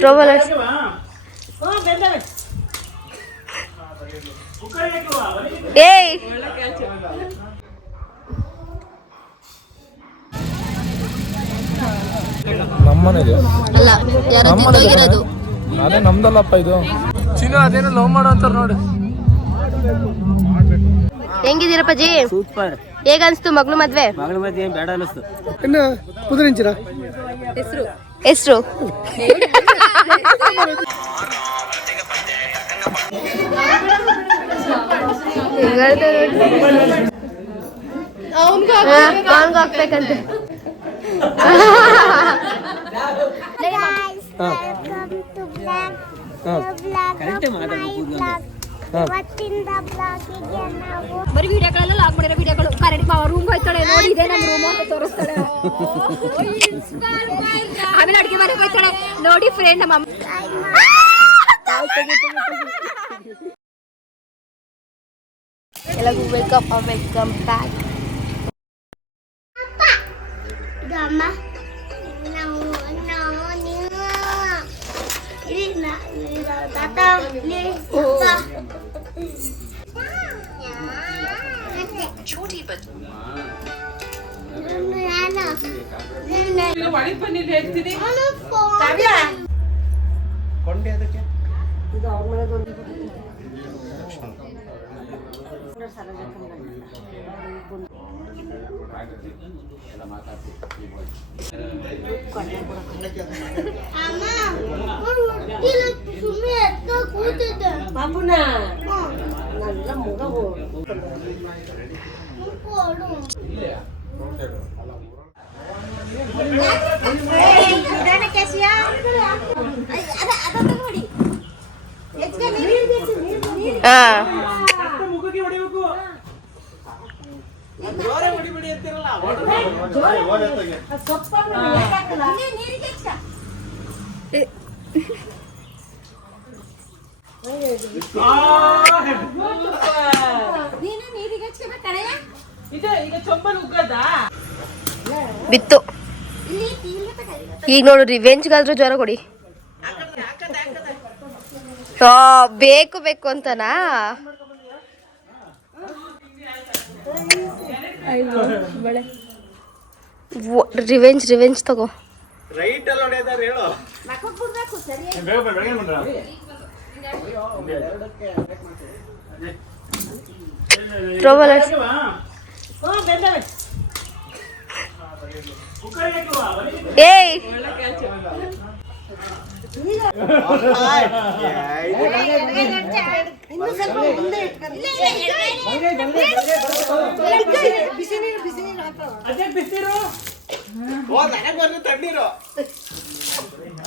ಟ್ರೋಬಲರ್ಸ್ ಏಯ್ ನಮ್ಮನೆಗೆ ಅಲ್ಲ ಯಾರು ತಿಂದೋಗಿರೋದು ಅದೇ ನಮ್ದಲ್ಲಪ್ಪ ಇದು ಚಿನ್ನು ಅದೇನೋ ಲವ್ ಮಾಡೋ ಅಂತಾರ ನೋಡಿ. ಹೆಂಗಿದ್ದೀರಪ್ಪಾಜಿ? ಸೂಪರ್. ಹೇಗ ಅನ್ಸ್ತು ಮಗಳು ಮದ್ವೆ? ಮಗಳ ಮದ್ವೆ ಏನ್ ಬೇಡ ಅನಿಸ್ತು. ಇನ್ನು ಕುದುರೆಂಚಿರ ಹೆಸರು ಅವನ್ಗೂ ಹಾಕ್ಬೇಕಂತೆ. ಬರೀ ವಿಡಿಯೋಗಳೆಲ್ಲ ಲಾಗ್ ಮಾಡಿರೋ ವಿಡಿಯೋಗಳು ಕರೆಕ್ಟ್ ರೂಮ್ ಹೋಯ್ತಾಳೆ ನೋಡಿ ಇದೆ ನಮ್ಮ ರೂಮ್ ಅಂತ ತೋರಿಸ್ತಾಳೆ. ಆಮೇಲೆ ಅಡುಗೆ ಮನೆಗೆ ಹೋಯ್ತಾಳೆ ನೋಡಿ ಫ್ರೆಂಡ್ ನಮ್ಮ ಎಲ್ಲರಿಗೂ ವೆಲ್ಕಮ್ ಬ್ಯಾಕ್. ಬಿತ್ತು ಈಗ ನೋಡು. ರಿವೆಂಜ್ಗಾದ್ರೂ ಜ್ವರ ಕೊಡಿ. ಬೇಕು ಬೇಕು ಅಂತನಾ? ರಿವೆಂಜ್ ತಗೋ. ಟ್ರೋಬಲರ್ಸ್ ಏಯ್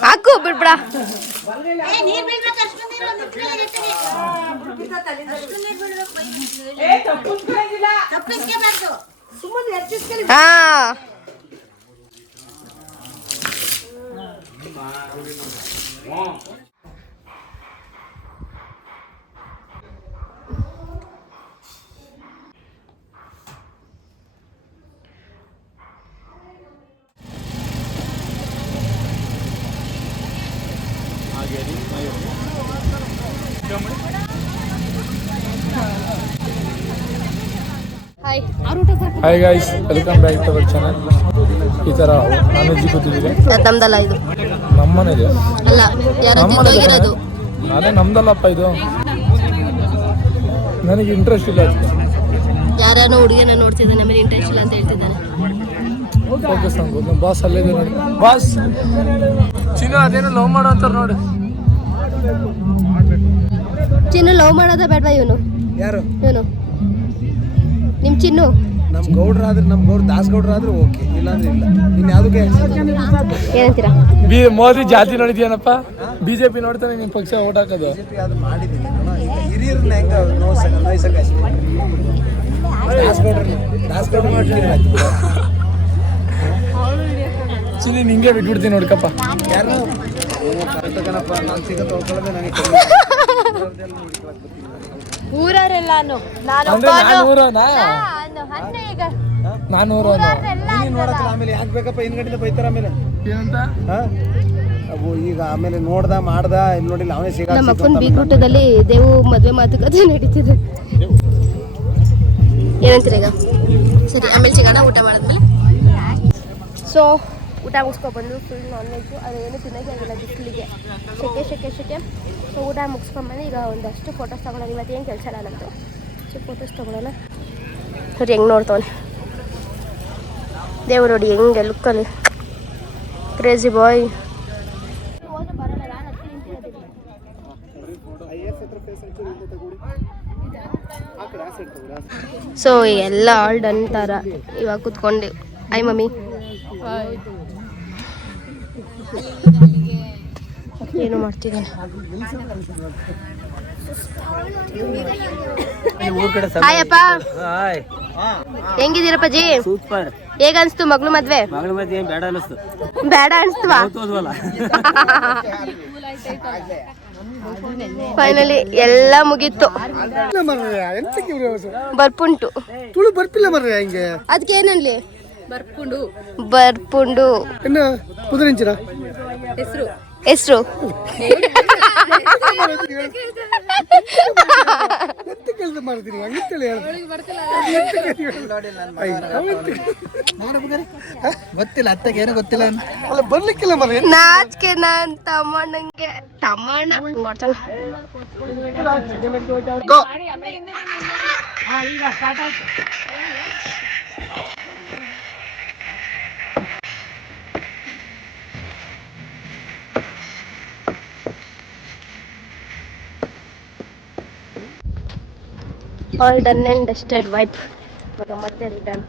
ಹಾಕು ಬಿಡ್ಬಿಡ. ಹಾ hi guys, welcome back to our channel. ಈ ಥರ ನಾನ್ ವೆಜ್ ಕೂತಿದ್ದೀವಿ. ನಮ್ದಲ್ಲ ಇದು, ನಮ್ಮನೆಗೆ ಅಲ್ಲ ಯಾರು ತಿಂದೋಗಿರೋದು. ಅದೇ ನಮ್ದಲ್ಲಪ್ಪ ಇದು. ನನಗೆ ಇಂಟ್ರೆಸ್ಟ್ ಇಲ್ಲ ಅದಕ್ಕೆ. ಯಾರ್ಯಾರೋ ಹುಡುಗಿನ ನೋಡ್ತಿದ್ದಾನೆ, ನಮಗೆ ಇಂಟ್ರೆಸ್ಟ್ ಇಲ್ಲ ಅಂತ ಹೇಳ್ತಿದ್ದಾನೆ. ಫೋಕಸ್ ನಮ್ಮ ಬಾಸ್ ಅಲ್ಲೇ ಇದೆ ನೋಡಿ. ಬಾಸ್ ಚಿನ್ನು ಅದೇನೋ ಲವ್ ಮಾಡೋ ಅಂತಾರ ನೋಡಿ. ಚಿನ್ನು ಲವ್ ಮಾಡೋದ ಬೇಡವಾ? ಇವನು ಯಾರು? ಇವನು ನಿಮ್ ಚಿನ್ನು. ನಮ್ಮ ಗೌಡ್ರಾದ್ರೆ, ನಮ್ಮ ದಾಸಗೌಡ್ರಾದ್ರೆ ಓಕೆ, ಇಲ್ಲಾಂದ್ರೆ ಇಲ್ಲ. ಇನ್ನು ಯಾವುದಕ್ಕೆ ಏನಂತೀರಾ? ಮೋದಿ ಜಾತಿ ನೋಡಿದ್ಯಾನಪ್ಪ? ಬಿಜೆಪಿ ನೋಡ್ತಾನೆ ನಿಮ್ಮ ಪಕ್ಷ ಓಟ್ ಹಾಕೋದು. ಅದು ಮಾಡಿದ್ದೀನಿ ಹಿರಿಯರನ್ನ ಹೆಂಗೆ ನೋಯ್ಸಕ್ಕೆ ದಾಸಗೌಡ್ರು ಮಾಡ್ಲಿಲ್ಲ. ಚಿನ್ನಿ ನಿಂಗೆ ಬಿಟ್ಬಿಡ್ತೀನಿ ನೋಡ್ಕಪ್ಪ. ಯಾರು ಕರೆಕ್ಟನಪ್ಪ, ನಾನು ಸಿಗ ತೊಳ್ಕೊಳ್ಳೋದೇ ನನಗೆ ಊರವರೆಲ್ಲಾನು. ನಾನು ನೋಡತ್ತಲ್ಲ. ಆಮೇಲೆ ಯಾಕೆ ಬೇಕಪ್ಪ ಹಿಂದ್ಗಡೆಯಿಂದ ಬೈತಾರ ಆಮೇಲೆ. ಏನಂತ ಅವು ಈಗ ಆಮೇಲೆ ನೋಡ್ದ ಮಾಡ್ದ ಇಲ್ಲಿ ನೋಡಿಲ್ಲ ಅವನೇ ಸಿಗ ನಮ್ಮ ಅಕ್ಕನ ಬೀಗ್ರೂಟದಲ್ಲಿ ದೇವು ಮದುವೆ ಮಾತುಕತೆ ನಡೀತಿದೆ. ಏನಂತೀರ ಈಗ? ಸರಿ, ಆಮೇಲೆ ಸಿಗೋಣ ಊಟ ಮಾಡಿದ್ಮೇಲೆ. ಸೊ ಊಟ ಮುಗಿಸ್ಕೊಬಂದು ಫುಲ್ ನಾನ್ ವೆಜ್ಜು, ಅದೇನು ತಿನ್ನೋಕೆ ಆಗಿಲ್ಲ ಬಿಸಿಲಿಗೆ, ಶೆಕೆ. ಸೊ ಊಟ ಮುಗಿಸ್ಕೊಂಬಂದು ಈಗ ಒಂದಷ್ಟು ಫೋಟೋಸ್ ತೊಗೊಳೋಣ. ಇವತ್ತೇನು ಕೆಲಸ ಇಲ್ಲ ನಮ್ಮದು. ಸೊ ಫೋಟೋಸ್ ತೊಗೊಳೋಣ. ನೋಡಿ ಹೆಂಗೆ ನೋಡ್ತವನೆ ದೇವ್ರು, ನೋಡಿ ಹೆಂಗೆ ಲುಕ್ಕಲ್ಲಿ ಕ್ರೇಜಿ ಬಾಯ್. ಸೊ ಎಲ್ಲ ಆಲ್ ಡನ್ ಥರ ಇವಾಗ ಕೂತ್ಕೊಂಡು ಐ ಮಮ್ಮಿ ಏನು ಮಾಡ್ತಿದ್ದಾನೆ. ಹಾಯ್ ಅಪ್ಪ, ಹೆಂಗಿದ್ದೀರಪ್ಪಾಜಿ? ಸೂಪರ್. ಹೇಗ ಅನ್ಸ್ತು ಮಗಳು ಮದ್ವೆ? ಮಗಳ ಮದ್ವೆ ಬೇಡ ಅನಿಸ್ತು. ಬೇಡ ಅನ್ಸ್ತವಾ? ಫೈನಲಿ ಎಲ್ಲ ಮುಗೀತು. ಬರ್ಪುಂಟು ತುಳು ಬರ್ಪಿಲ್ಲ ಮರ್ರೆ ಹಿಂಗೆ. ಅದಕ್ಕೆ ಏನನ್ಲಿ? ಬರ್ಪುಂಡು ಇನ್ನು ಕುದುರೆಂಚಿರ ಹೆಸರು ಗೊತ್ತಿಲ್ಲ ಅತ್ತಗೆ ಏನೋ ಗೊತ್ತಿಲ್ಲ ಬರ್ಲಿಕ್ಕಿಲ್ಲ ಮರ ನಾಚಿಕೆ ನನ್ ತಮ್ಮಣ್ಣಂಗೆ ತಮ್ಮಣ್ಣ ಮಾಡ್ತಾನ. All done and dusted wipe. ಮತ್ತೆ ರಿಟರ್ನ್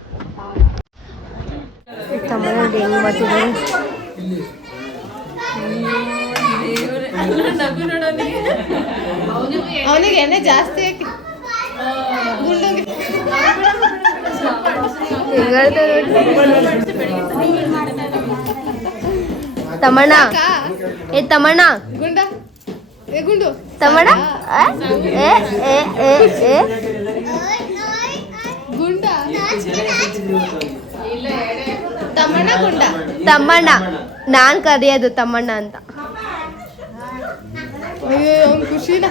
ತಮ್ಮನಿಗೆ ಹೆಂಗ್ ಮಾಡ್ತಿದ್ದಾರೆ. ಅವನಿಗೆ ಎಣ್ಣೆ ಜಾಸ್ತಿ ಹಾಕಿ ತಮ್ಮಣ್ಣ ಏ ತಮ್ಮಣ್ಣ ಗುಂಡ ಏ ಗುಂಡು ತಮ್ಮಣ್ಣ ಏ ಏ ಏ ಏ ಗುಂಡ ತಮ್ಮಣ್ಣ ಗುಂಡ ತಮ್ಮಣ್ಣ ನಾನ್ ಕರೆಯೋದು ತಮ್ಮಣ್ಣ ಅಂತ. ಅಯ್ಯೋ ಅವ್ನ್ ಖುಷಿನ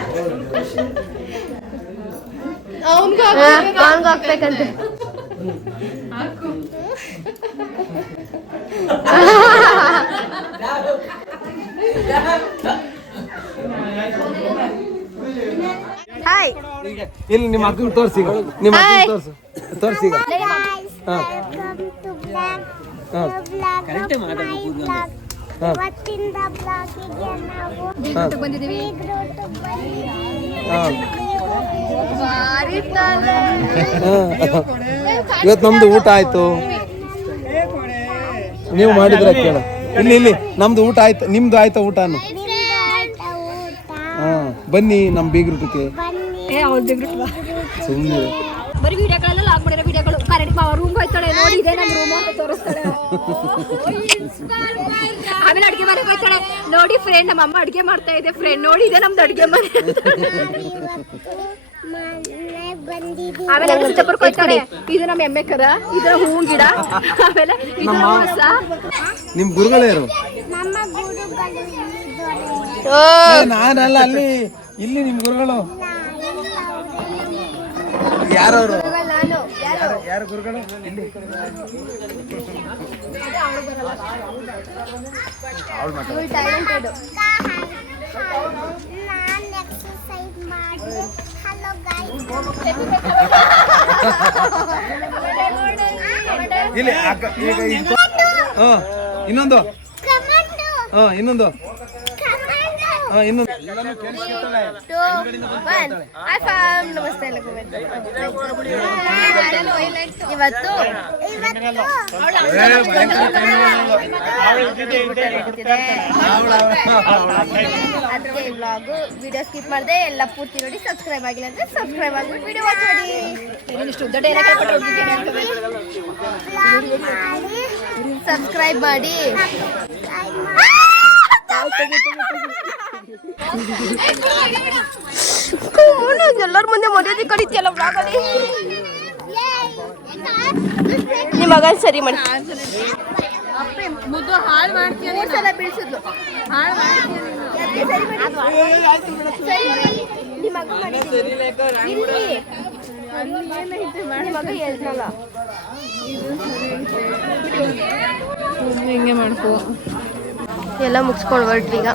ಅವನ್ಗೂ ಅವನ್ಗೂ ಹಾಕ್ಬೇಕಂತೆ. ಹಾಯ್, ಇಲ್ಲಿ ನಿಮ್ಮ ಅಕ್ಕನ ತೋರಿಸಿ, ನಿಮ್ಮ ಅಕ್ಕನ ತೋರಿಸು, ತೋರಿಸಿ ಈಗ. ಇವತ್ತು ನಮ್ದು ಊಟ ಆಯ್ತು, ನೀವು ಮಾಡಿದ್ರ ಕೇಳ. ಇಲ್ಲಿ ನಮ್ದು ಊಟ ಆಯ್ತು, ನಿಮ್ದು ಆಯ್ತಾ ಊಟನು? ಹಾ ಬನ್ನಿ ನಮ್ಮ ಬೀಗ್ರೂಟಕ್ಕೆ. ಸುಮ್ಮನೆ ಬರೀ ವಿಡಿಯೋಗಳೆಲ್ಲ ಲಾಗ್ ಮಾಡಿರೋ ವಿಡಿಯೋಗಳು. ಕರೆಕ್ಟ್ ಮಾವ ರೂಮ್ ಹೋಯ್ತಾಳೆ, ನೋಡಿ ಇದೆ ನಮ್ಮ ರೂಮ್ ಅಂತ ತೋರಿಸ್ತಾಳೆ. ಆಮೇಲೆ ಅಡ್ಗೆ ಮನೆಗೆ ಹೋಯ್ತಾಳೆ, ನೋಡಿ ಫ್ರೆಂಡ್ ನಮ್ಮ ಅಮ್ಮ ಅಡ್ಗೆ ಮಾಡ್ತಾ ಇದೆ, ಫ್ರೆಂಡ್ ನೋಡಿ ಇದೆ ನಮ್ದು ಅಡ್ಗೆ ಮನೆ. ಆಮೇಲೆ ಚಿತ್ತಪುರಕ್ಕೆ ಹೋಯ್ತಾಳೆ, ಇದು ನಮ್ಮ ಎಮ್ಮೆ ಕರ, ಇದರ ಹೂವಿನ ಗಿಡ, ಆಮೇಲೆ ಇದರ ಹೊಸ. ನಿಮ್ ಗುರುಗಳೇರು? ನಾನಲ್ಲ, ಅಲ್ಲಿ ಇಲ್ಲಿ ನಿಮ್ ಗುರುಗಳು ಯಾರವರು? ಯಾರು ಗುರುಗಳು? ಇಲ್ಲಿ ಇಲ್ಲಿ ಇನ್ನೊಂದು ಇನ್ನೊಂದು ನಮಸ್ತೆ ಎಲ್ಲರಿಗೂ. ಇವತ್ತು ಅದಕ್ಕೆ ವ್ಲಾಗು ವಿಡಿಯೋ ಸ್ಕಿಪ್ ಮಾಡಿದೆ, ಎಲ್ಲ ಪೂರ್ತಿ ನೋಡಿ. ಸಬ್ಸ್ಕ್ರೈಬ್ ಆಗಿಲ್ಲ ಅಂದ್ರೆ ಸಬ್ಸ್ಕ್ರೈಬ್ ಆಗಿ ವಿಡಿಯೋ ವಾಚ್ ಮಾಡಿ. ಸಬ್ಸ್ಕ್ರೈಬ್ ಮಾಡಿ. ಎಲ್ಲರ ಮುಂದೆ ಮರ್ಯಾದೆ ಕಡಿತಿಯಲ್ಲ ಬ್ಲಾಗಲ್ಲಿ. ನಿಮ್ಮ ಮಗನ್ ಸರಿ ಮಾಡಿ. ಮೂರ್ ಸಲ ಬೀಳ್ಸಿದ್ಲು ನಿಮ್ಮ ಮಗ ಮಗ ಹೇಳ್ತಲ್ಲ ಹಿಂಗೆ ಮಾಡ್ಕೋ ಎಲ್ಲ ಮುಗಿಸ್ಕೊಂಡು ಹೊರಟ್ವಿ ಈಗ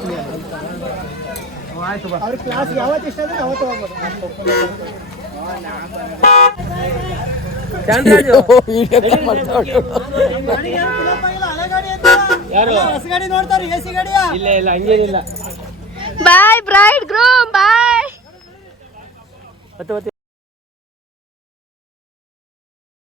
ಅವ್ರ ಕ್ಲಾಸ್ ಯಾವತ್ತು ಇಷ್ಟ ಅಂದ್ರೆ ಅವತ್ತು ಹೋಗ್ಬೋದು ಗಾಡಿ ನೋಡ್ತಾರೆ ಎ ಸಿ ಗಾಡಿಯಾ ಇಲ್ಲ ಇಲ್ಲ ಹಂಗೇನಿಲ್ಲ ಬಾಯ್ ಬ್ರೈಡ್ ಗ್ರೂಮ್ ಬಾಯ್